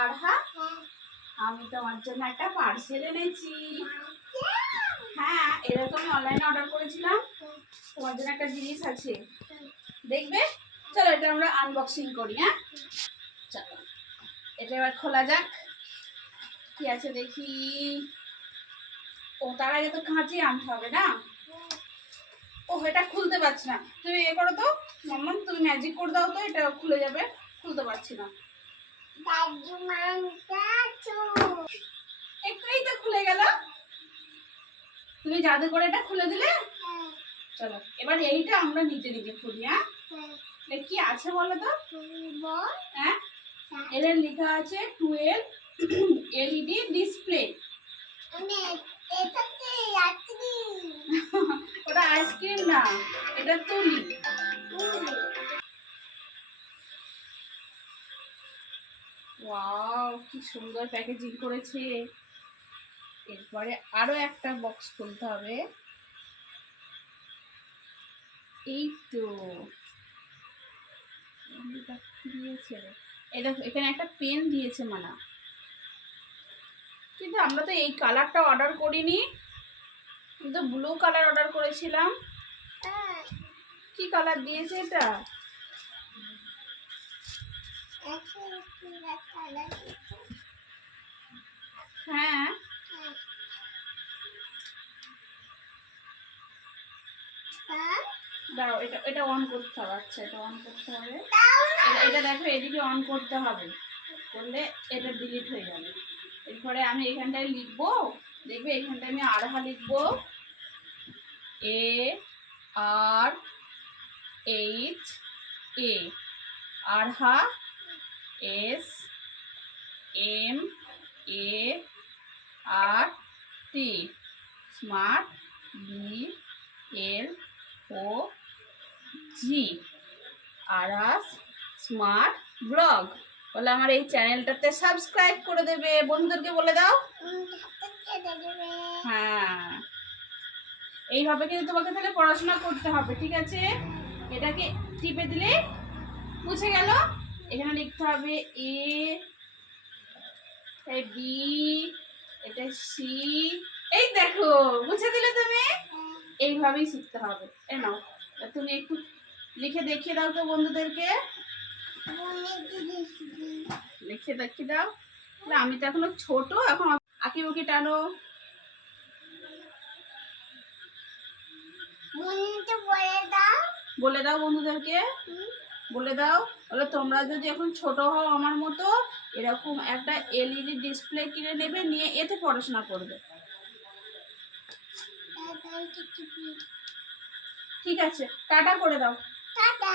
আর হ্যাঁ আমি তোমার জন্য একটা পার্সেল এনেছি। হ্যাঁ এরকমই অনলাইনে অর্ডার করেছিলাম। তোমার জন্য একটা জিনিস আছে। দেখবে? চলো এটা আমরা আনবক্সিং করি হ্যাঁ? চলো, এটা এবার খোলা যাক। কি আছে দেখি? ও, তার আগে তো কাঁচি আনতে হবে না? ও, এটা খুলতে পারছি না। তুমি এ করো তো। মাম্মা, তুমি ম্যাজিক করে দাও তো, এটা খুলে যাবে। খুলতে পারছি না একটুই তো খুলে গেল তুমি জাদু করে এটা খুলে দিলে? চলো এবার এইটা আমরা নিচে নিচে খুলি হ্যাঁ? কি আছে বলো তো? হ্যাঁ? এর লেখা আছে টুয়েলভ এলইডি ডিসপ্লে। ওটা আইসক্রিম না এটা তুলি। ওয়াও কি সুন্দর প্যাকেজিং করেছে। এরপরে আরও একটা বক্স খুলতে হবে। এই তো। দিয়েছে এটা এখানে একটা পেন দিয়েছে মানা। কিন্তু আমরা তো এই কালারটা অর্ডার করিনি। কিন্তু ব্লু কালার অর্ডার করেছিলাম। কি কালার দিয়েছে এটা? দাঁড়াও এটা এটা অন করতে হবে আচ্ছা এটা অন করতে হবে। এটা- এটা দেখো এদিকে অন করতে হবে। করলে এটা ডিলিট হয়ে যাবে। এরপরে আমি এখানটায় লিখব দেখবে এখানটায় আমি আড়হা লিখব। A R H A. Arha S M A R T. Smart B L O G. Arha's smart blog. বলে আমার এই চ্যানেলটাতে সাবস্ক্রাইব করে দেবে। বন্ধুদেরকে বলে দাও। হ্যাঁ। এইভাবে কিন্তু তোমাকে তাহলে পড়াশোনা করতে হবে, ঠিক আছে? এটাকে টিপে দিলে মুছে গেল? এখানে লিখতে হবে এ বি, এটা সি। এই দেখো মুছে দিলে তুমি? এইভাবেই শিখতে হবে এ নাও। তুমি একটু লিখে দেখিয়ে দাও তো বন্ধুদেরকে। লিখে দেখিয়ে দাও। আমি তো এখনও ছোট, এখন আঁকি বুকি টানো। বলে দাও বন্ধুদেরকে। বলে দাও। বলে তোমরা যদি এখন ছোট হও আমার মতো, এরকম একটা এলইডি ডিসপ্লে কিনে নেবে, নিয়ে এতে পড়াশোনা করবে। ঠিক আছে টাটা করে দাও টাটা।